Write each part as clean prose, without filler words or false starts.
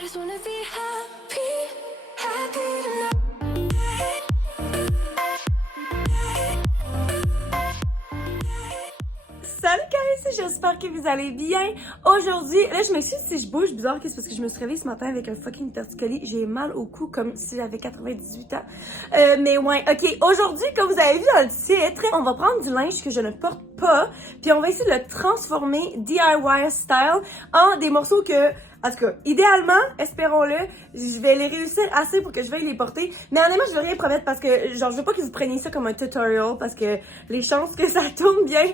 I just wanna be happy, happy tonight. Salut guys, j'espère que vous allez bien. Aujourd'hui, là je m'excuse si je bouge bizarre, c'est parce que je me suis réveillée ce matin avec un fucking torticolis. J'ai mal au cou comme si j'avais 98 ans. Mais ouais, ok, aujourd'hui, comme vous avez vu dans le titre, on va prendre du linge que je ne porte pas, puis on va essayer de le transformer DIY style en des morceaux que... En tout cas, idéalement, espérons-le, je vais les réussir assez pour que je veuille les porter. Mais honnêtement, je veux rien promettre parce que, genre, je veux pas que vous preniez ça comme un tutorial parce que les chances que ça tourne bien.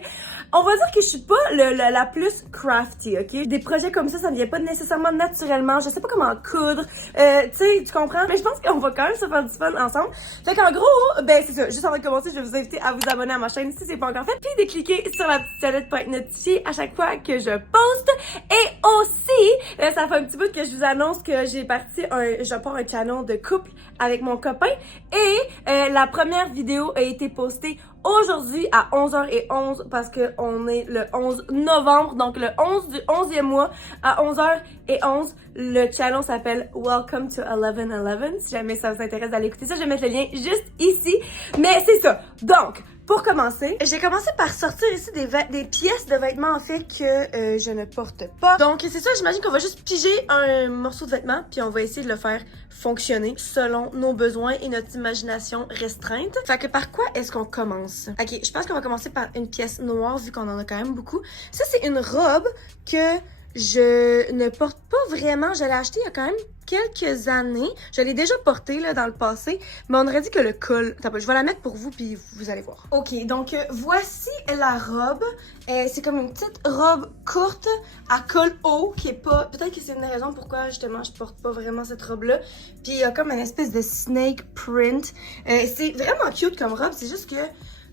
On va dire que je suis pas la plus crafty, ok? Des projets comme ça ne vient pas nécessairement naturellement. Je sais pas comment coudre. Tu sais, tu comprends? Mais je pense qu'on va quand même se faire du fun ensemble. Fait qu'en gros, ben c'est ça. Juste avant de commencer, je vais vous inviter à vous abonner à ma chaîne si c'est pas encore fait. Puis de cliquer sur la petite sonnette pour être notifié à chaque fois que je poste. Et aussi, ça fait un petit bout que je vous annonce que j'ai parti je pars un channel de couple avec mon copain. Et la première vidéo a été postée aujourd'hui à 11h11 parce que on est le 11 novembre, donc le 11 du 11e mois à 11h11. Le channel s'appelle Welcome to 1111. Si jamais ça vous intéresse d'aller écouter ça, je vais mettre le lien juste ici. Mais c'est ça. Donc, pour commencer, j'ai commencé par sortir ici des pièces de vêtements en fait que je ne porte pas. Donc c'est ça, j'imagine qu'on va juste piger un morceau de vêtement puis on va essayer de le faire fonctionner selon nos besoins et notre imagination restreinte. Fait que par quoi est-ce qu'on commence? Ok, je pense qu'on va commencer par une pièce noire vu qu'on en a quand même beaucoup. Ça c'est une robe que je ne porte pas vraiment. Je l'ai achetée il y a quand même quelques années. Je l'ai déjà portée là, dans le passé, mais on aurait dit que le col... Attends, je vais la mettre pour vous, puis vous allez voir. Ok, donc voici la robe. C'est comme une petite robe courte à col haut, qui est pas... Peut-être que c'est une des raisons pourquoi, justement, je porte pas vraiment cette robe-là. Puis il y a comme une espèce de snake print. C'est vraiment cute comme robe, c'est juste que...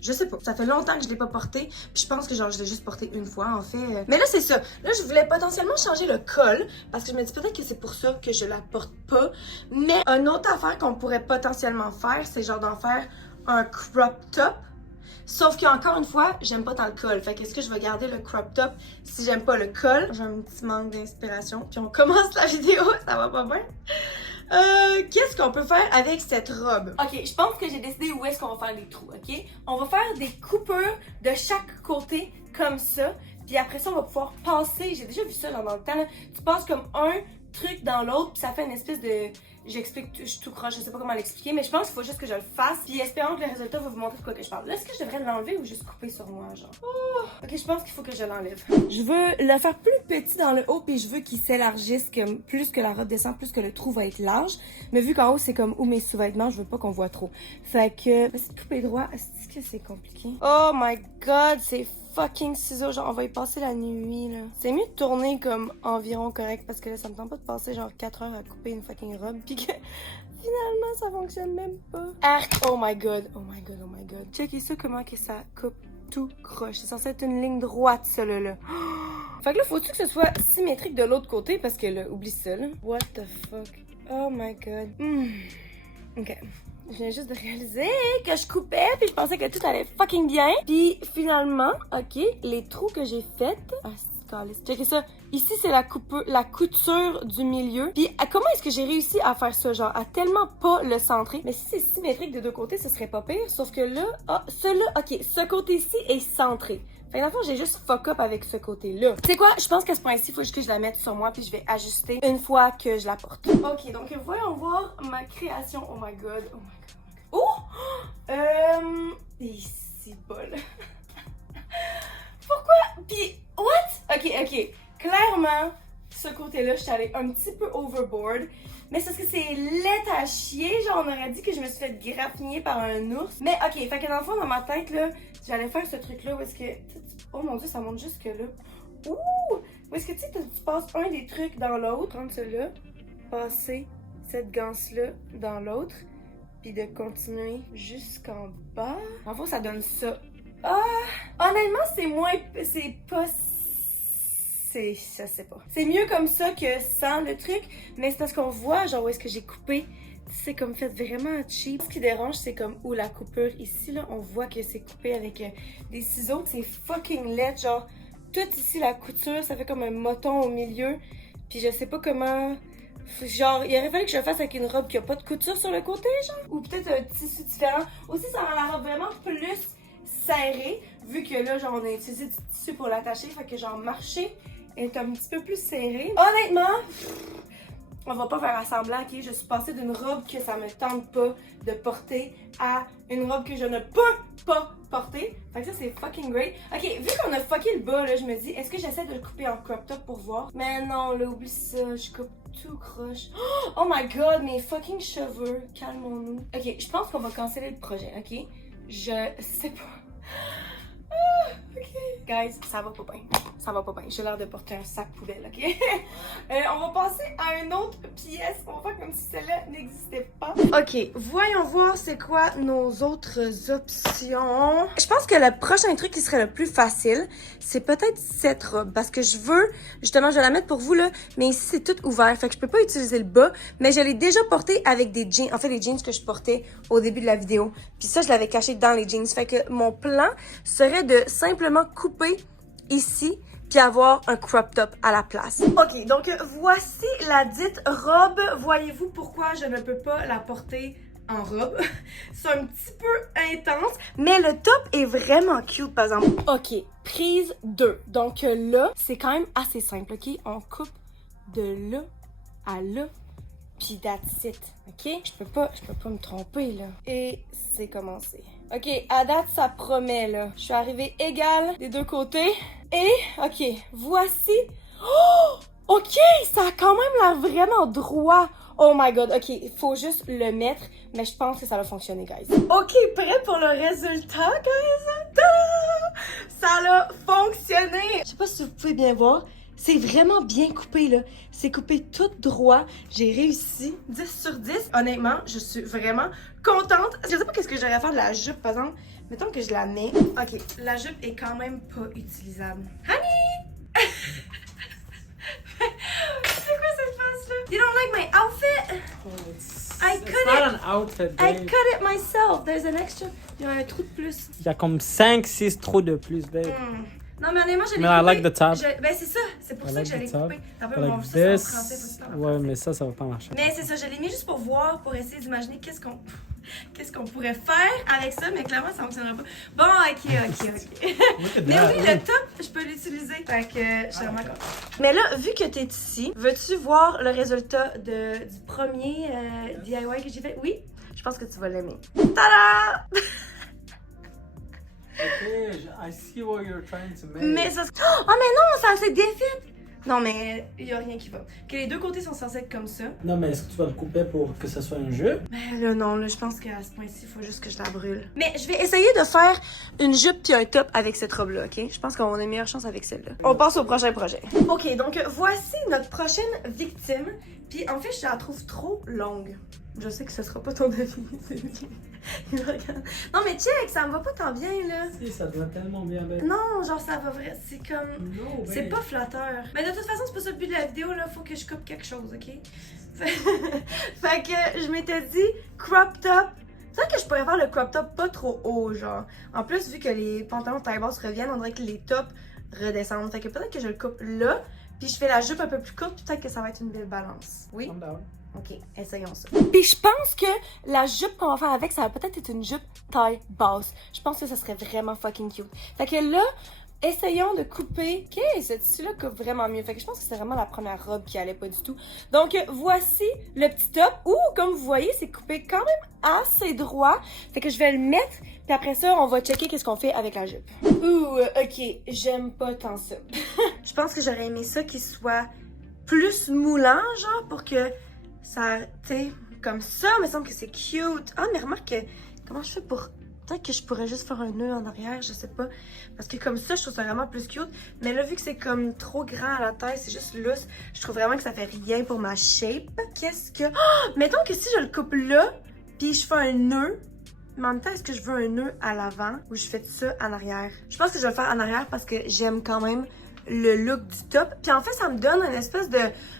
Je sais pas, ça fait longtemps que je l'ai pas porté, puis je pense que genre je l'ai juste porté une fois en fait. Mais là c'est ça, là je voulais potentiellement changer le col, parce que je me dis peut-être que c'est pour ça que je la porte pas. Mais une autre affaire qu'on pourrait potentiellement faire, c'est genre d'en faire un crop top. Sauf qu'encore une fois, j'aime pas tant le col. Fait qu'est-ce que je vais garder le crop top si j'aime pas le col? J'ai un petit manque d'inspiration. Puis on commence la vidéo, ça va pas bien? Qu'est-ce qu'on peut faire avec cette robe? Ok, je pense que j'ai décidé où est-ce qu'on va faire les trous, ok? On va faire des coupures de chaque côté, comme ça. Puis après ça, on va pouvoir passer, j'ai déjà vu ça genre, dans le temps, là. Tu passes comme un truc dans l'autre, puis ça fait une espèce de... J'explique, je suis tout croche, je sais pas comment l'expliquer, mais je pense qu'il faut juste que je le fasse, puis espérons que le résultat va vous montrer de quoi que je parle. Là, est-ce que je devrais l'enlever ou juste couper sur moi, genre? Oh, ok, je pense qu'il faut que je l'enlève. Je veux le faire plus petit dans le haut, puis je veux qu'il s'élargisse, comme plus que la robe descend, plus que le trou va être large. Mais vu qu'en haut, c'est comme où mes sous-vêtements, je veux pas qu'on voit trop. Fait que, c'est de couper droit, est-ce que c'est compliqué? Oh my god, c'est fucking ciseaux, genre on va y passer la nuit là. C'est mieux de tourner comme environ correct parce que là ça me tente pas de passer genre 4 heures à couper une fucking robe pis que finalement ça fonctionne même pas. Arc, oh my god, oh my god, oh my god. Checkez ça comment que ça coupe tout croche. C'est censé être une ligne droite ça là. Fait que là faut-tu que ce soit symétrique de l'autre côté parce que là, oublie ça là. What the fuck. Oh my god. Ok. Je viens juste de réaliser que je coupais puis je pensais que tout allait fucking bien. Puis finalement, ok, les trous que j'ai faits... Ah, c'est caliste. Checkez ça. Ici, c'est la couture du milieu. Puis comment est-ce que j'ai réussi à faire ça? Genre, à tellement pas le centrer. Mais si c'est symétrique des deux côtés, ce serait pas pire. Sauf que là, ok, ce côté-ci est centré. Fait que dans le fond, j'ai juste fuck up avec ce côté-là. Tu sais quoi? Je pense qu'à ce point-ci, il faut juste que je la mette sur moi puis je vais ajuster une fois que je la porte. Ok, donc voyons voir ma création. Oh my god, oh my god. Oh! Ici, bol. Pourquoi? Puis, what? Ok. Clairement, ce côté-là, je suis allée un petit peu overboard. Mais c'est parce que c'est laid à chier. Genre, on aurait dit que je me suis fait grappigner par un ours. Mais ok, fait que dans le fond, dans ma tête, là, j'allais faire ce truc-là où est-ce que... Oh mon dieu, ça monte jusque là. Ouh! Où est-ce que tu passes un des trucs dans l'autre. Prendre celui-là, passer cette ganse-là dans l'autre. Puis de continuer jusqu'en bas. En fait, ça donne ça. Ah! Honnêtement, c'est pas... Je sais pas. C'est mieux comme ça que sans le truc, mais c'est parce qu'on voit, genre, où est-ce que j'ai coupé. C'est comme fait vraiment cheap. Ce qui dérange, c'est comme où la coupure ici, là, on voit que c'est coupé avec des ciseaux. C'est fucking laid, genre, tout ici, la couture, ça fait comme un moton au milieu. Puis je sais pas comment genre, il aurait fallu que je le fasse avec une robe qui a pas de couture sur le côté, genre. Ou peut-être un tissu différent. Aussi, ça rend la robe vraiment plus serrée, vu que là, genre, on a utilisé du tissu pour l'attacher, fait que genre, marcher est un petit peu plus serré. Honnêtement, on va pas faire assemblant, ok? Je suis passée d'une robe que ça me tente pas de porter à une robe que je ne peux pas porter. Fait que ça, c'est fucking great. Ok, vu qu'on a fucké le bas, là, je me dis, est-ce que j'essaie de le couper en crop top pour voir? Mais non, là, oublie ça, je coupe tout croche. Oh my god, mes fucking cheveux. Calmons-nous. Ok, je pense qu'on va canceller le projet, ok? Je sais pas. Ok. Guys, ça va pas bien. Ça va pas bien. J'ai l'air de porter un sac poubelle, ok? On va passer à une autre pièce. On va faire comme si celle-là n'existait pas. Ok, voyons voir c'est quoi nos autres options. Je pense que le prochain truc qui serait le plus facile, c'est peut-être cette robe. Parce que je veux, justement, je vais la mettre pour vous là, mais ici c'est tout ouvert. Fait que je peux pas utiliser le bas, mais je l'ai déjà porté avec des jeans. En fait, les jeans que je portais au début de la vidéo. Puis ça, je l'avais caché dans les jeans. Fait que mon plan serait de simplement couper ici puis avoir un crop top à la place. Ok, donc voici la dite robe. Voyez-vous pourquoi je ne peux pas la porter en robe? C'est un petit peu intense, mais le top est vraiment cute, par exemple. Ok, prise 2. Donc là, c'est quand même assez simple, ok? On coupe de là à là, puis that's it, ok? Je peux pas me tromper, là. Et c'est commencé. Ok, à date, ça promet, là. Je suis arrivée égale des deux côtés. Et, ok, voici... Oh! Ok, ça a quand même l'air vraiment droit. Oh my god, ok, il faut juste le mettre, mais je pense que ça va fonctionner, guys. Ok, prêt pour le résultat, guys? Ta-da! Ça a fonctionné! Je sais pas si vous pouvez bien voir, c'est vraiment bien coupé, là. C'est coupé tout droit. J'ai réussi. 10 sur 10. Honnêtement, je suis vraiment contente. Je sais pas qu'est-ce que j'aurais à faire de la jupe, par exemple. Mettons que je la mets. Ok, la jupe est quand même pas utilisable. Honey! C'est quoi cette face-là? You don't like my outfit? It's not an outfit, I babe. cut it myself. There's an extra. Il y a un trou de plus. Il y a comme 5-6 trous de plus, babe. Non, mais honnêtement, je l'ai Mais I coupé. like the top. Ben, c'est ça. C'est pour I ça like que je l'ai the top. coupé. T'as pas Like bon, ça, c'est en this. français. Faut que tu parles en Ouais, français. mais ça va pas marcher. Mais c'est ça, je l'ai mis juste pour voir, pour essayer d'imaginer qu'est-ce qu'on pourrait faire avec ça, mais clairement, ça fonctionnera pas. Bon, ok. Mais oui, le top, je peux l'utiliser. Fait que je suis vraiment contente. Mais là, vu que t'es ici, veux-tu voir le résultat du premier DIY que j'ai fait? Oui, je pense que tu vas l'aimer. Tada! Okay, I see what you're trying to make. Mais ça... Oh, mais non, ça s'est défait! Non, mais il y a rien qui va. Que les deux côtés sont censés être comme ça. Non, mais est-ce que tu vas le couper pour que ça soit un jeu? Mais là, non, là, je pense qu'à ce point-ci, il faut juste que je la brûle. Mais je vais essayer de faire une jupe puis un top avec cette robe-là, ok? Je pense qu'on a une meilleure chance avec celle-là. On passe au prochain projet. Ok, donc voici notre prochaine victime. Puis en fait, je la trouve trop longue. Je sais que ce sera pas ton avis. Il me regarde. Non, mais check, ça me va pas tant bien, là. Si, ça te va tellement bien, babe. Non, genre, ça va vrai. C'est comme. Non, babe. C'est pas flatteur. Mais de toute façon, c'est pas ça le but de la vidéo, là. Faut que je coupe quelque chose, ok? Fait que je m'étais dit, crop top. Peut-être que je pourrais faire le crop top pas trop haut, genre. En plus, vu que les pantalons de taille basse reviennent, on dirait que les tops redescendent. Fait que peut-être que je le coupe là, puis je fais la jupe un peu plus courte, peut-être que ça va être une belle balance. Oui? Calm down. Ok, essayons ça. Puis je pense que la jupe qu'on va faire avec, ça va peut-être être une jupe taille basse. Je pense que ça serait vraiment fucking cute. Fait que là, essayons de couper. Ok, ce tissu-là coupe vraiment mieux. Fait que je pense que c'est vraiment la première robe qui allait pas du tout. Donc voici le petit top. Ouh, comme vous voyez, c'est coupé quand même assez droit. Fait que je vais le mettre. Puis après ça, on va checker qu'est-ce qu'on fait avec la jupe. Ouh, ok, j'aime pas tant ça. Je pense que j'aurais aimé ça qu'il soit plus moulant, genre, pour que ça, tu sais, comme ça, il me semble que c'est cute. Ah, mais remarque, comment je fais pour... Peut-être que je pourrais juste faire un nœud en arrière, je sais pas. Parce que comme ça, je trouve ça vraiment plus cute. Mais là, vu que c'est comme trop grand à la taille, c'est juste lousse, je trouve vraiment que ça fait rien pour ma shape. Qu'est-ce que... Oh! Mettons que si je le coupe là, puis je fais un nœud, mais en même temps, est-ce que je veux un nœud à l'avant ou je fais ça en arrière? Je pense que je vais le faire en arrière parce que j'aime quand même le look du top. Puis en fait, ça me donne une espèce de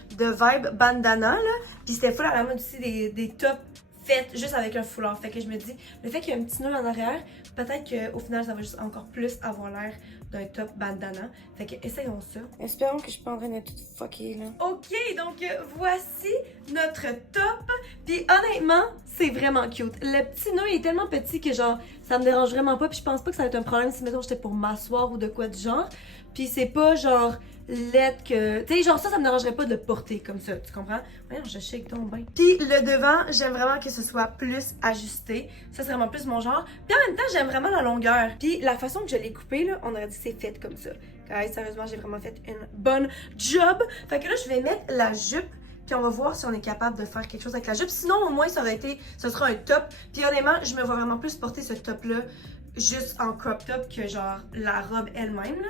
vibe bandana, là. Puis c'était full à la mode aussi des tops faite juste avec un foulard. Fait que je me dis, le fait qu'il y a un petit nœud en arrière, peut-être qu'au final, ça va juste encore plus avoir l'air d'un top bandana. Fait que essayons ça. Espérons que je suis pas en train d'être toute fuckée, là. Ok, donc voici notre top. Puis honnêtement, c'est vraiment cute. Le petit nœud est tellement petit que genre, ça me dérange vraiment pas. Puis je pense pas que ça va être un problème si, mettons, j'étais pour m'asseoir ou de quoi du genre. Puis c'est pas genre laid que... Tu sais, genre ça me dérangerait pas de le porter comme ça, tu comprends? Voyons, je shake ton bain. Puis le devant, j'aime vraiment que ce soit plus ajusté. Ça, c'est vraiment plus mon genre. Puis en même temps, j'aime vraiment la longueur. Puis la façon que je l'ai coupé, là, on aurait dit que c'est fait comme ça. Guys, sérieusement, j'ai vraiment fait une bonne job. Fait que là, je vais mettre la jupe. Puis on va voir si on est capable de faire quelque chose avec la jupe. Sinon, au moins, ce sera un top. Puis honnêtement, je me vois vraiment plus porter ce top-là juste en crop top que genre la robe elle-même.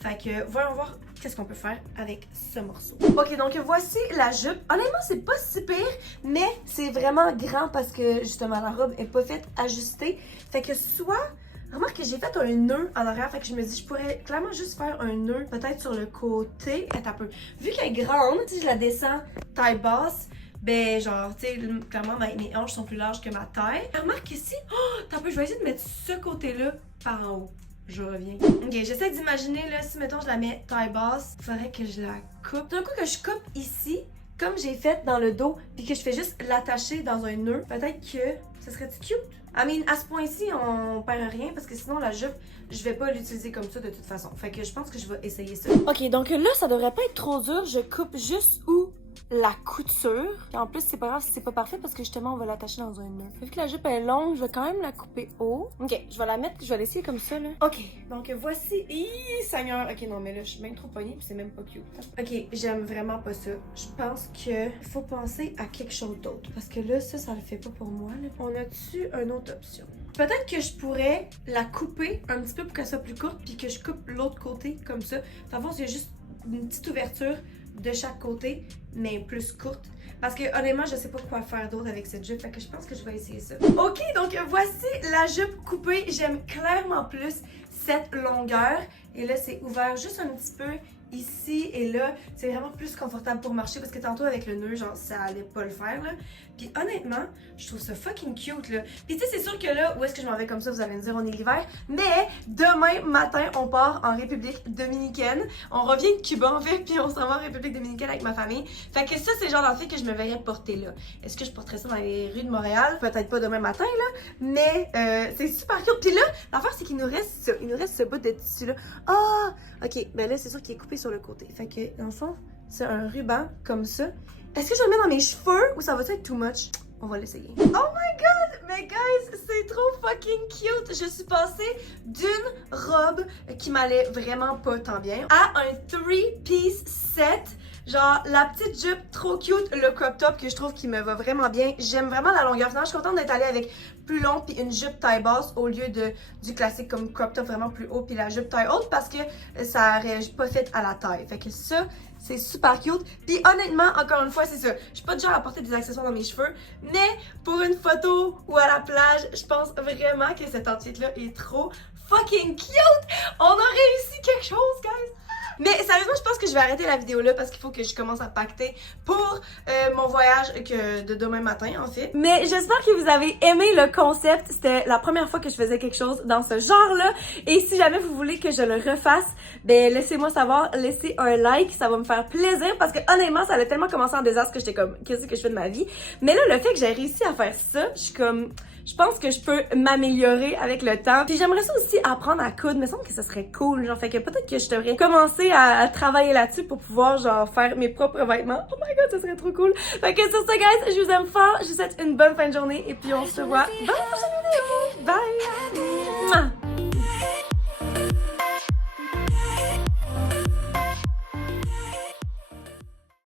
Fait que voyons voir qu'est-ce qu'on peut faire avec ce morceau. Ok, donc voici la jupe. Honnêtement, c'est pas si pire, mais c'est vraiment grand parce que justement la robe est pas faite ajustée. Fait que soit... Remarque que j'ai fait un nœud en arrière, fait que je me dis je pourrais clairement juste faire un nœud peut-être sur le côté. Attends un peu. Vu qu'elle est grande, si je la descends taille basse, ben genre, tu sais, clairement mes hanches sont plus larges que ma taille. Remarque ici, oh, attends un peu, je vais essayer de mettre ce côté-là par en haut. Je reviens. Ok, j'essaie d'imaginer là, si mettons je la mets taille basse, il faudrait que je la coupe. D'un coup que je coupe ici, comme j'ai fait dans le dos, puis que je fais juste l'attacher dans un nœud, peut-être que ça serait cute. I mean, à ce point-ci, on perd rien parce que sinon la jupe, je vais pas l'utiliser comme ça de toute façon. Fait que je pense que je vais essayer ça. Ok, donc là, ça devrait pas être trop dur. Je coupe juste où la couture. Et en plus, c'est pas grave si c'est pas parfait parce que justement, on va l'attacher dans un nœud. Vu que la jupe est longue, je vais quand même la couper haut. Ok, je vais la mettre, je vais l'essayer comme ça, là. Ok, donc voici. Seigneur. Ok, non, mais là, je suis même trop poignée puis c'est même pas cute. Ok, j'aime vraiment pas ça. Je pense que faut penser à quelque chose d'autre. Parce que là, ça le fait pas pour moi, là. On a-tu une autre option? Peut-être que je pourrais la couper un petit peu pour qu'elle soit plus courte puis que je coupe l'autre côté comme ça. Dans le fond, il y a juste une petite ouverture de chaque côté, mais plus courte. Parce que honnêtement, je sais pas quoi faire d'autre avec cette jupe, fait que je pense que je vais essayer ça. Ok, donc voici la jupe coupée. J'aime clairement plus cette longueur. Et là, c'est ouvert juste un petit peu ici et là. C'est vraiment plus confortable pour marcher parce que tantôt avec le nœud, genre, ça allait pas le faire, là. Puis honnêtement, je trouve ça fucking cute, là. Puis tu sais, c'est sûr que là, où est-ce que je m'en vais comme ça, vous allez me dire, on est l'hiver. Mais demain matin, on part en République dominicaine. On revient de Cuba, en fait, puis on s'en va en République dominicaine avec ma famille. Fait que ça, c'est le genre d'enfant que je me verrais porter là. Est-ce que je porterais ça dans les rues de Montréal? Peut-être pas demain matin, là. Mais c'est super cute. Puis là, l'affaire, c'est qu'il nous reste ça. Il nous reste ce bout de tissu-là. Ah! Ok, ben là, c'est sûr qu'il est coupé sur le côté. Fait que, dans le fond, c'est un ruban comme ça. Est-ce que je le mets dans mes cheveux ou ça va être too much? On va l'essayer. Oh my god! Mais guys, c'est trop fucking cute! Je suis passée d'une robe qui m'allait vraiment pas tant bien à un 3-piece set. Genre, la petite jupe trop cute, le crop top que je trouve qui me va vraiment bien. J'aime vraiment la longueur. Finalement, je suis contente d'être allée avec plus long puis une jupe taille basse au lieu du classique comme crop top vraiment plus haut puis la jupe taille haute parce que ça aurait pas fait à la taille. Fait que ça, c'est super cute. Puis honnêtement, encore une fois, c'est ça. Je suis pas du genre à porter des accessoires dans mes cheveux, mais pour une photo ou à la plage, je pense vraiment que cette outfit-là est trop fucking cute! On a réussi quelque chose, guys! Mais sérieusement, je pense que je vais arrêter la vidéo là parce qu'il faut que je commence à pacter pour mon voyage de demain matin en fait. Mais j'espère que vous avez aimé le concept. C'était la première fois que je faisais quelque chose dans ce genre-là. Et si jamais vous voulez que je le refasse, ben laissez-moi savoir, laissez un like, ça va me faire plaisir parce que honnêtement, ça a tellement commencé en désastre que j'étais comme, qu'est-ce que je fais de ma vie? Mais là, le fait que j'ai réussi à faire ça, je suis comme... Je pense que je peux m'améliorer avec le temps. Puis j'aimerais ça aussi apprendre à coudre. Il me semble que ça serait cool. Genre, fait que peut-être que je devrais commencer à travailler là-dessus pour pouvoir, genre, faire mes propres vêtements. Oh my god, ça serait trop cool. Fait que sur ça, guys, je vous aime fort. Je vous souhaite une bonne fin de journée. Et puis on se voit dans la prochaine vidéo. Bye!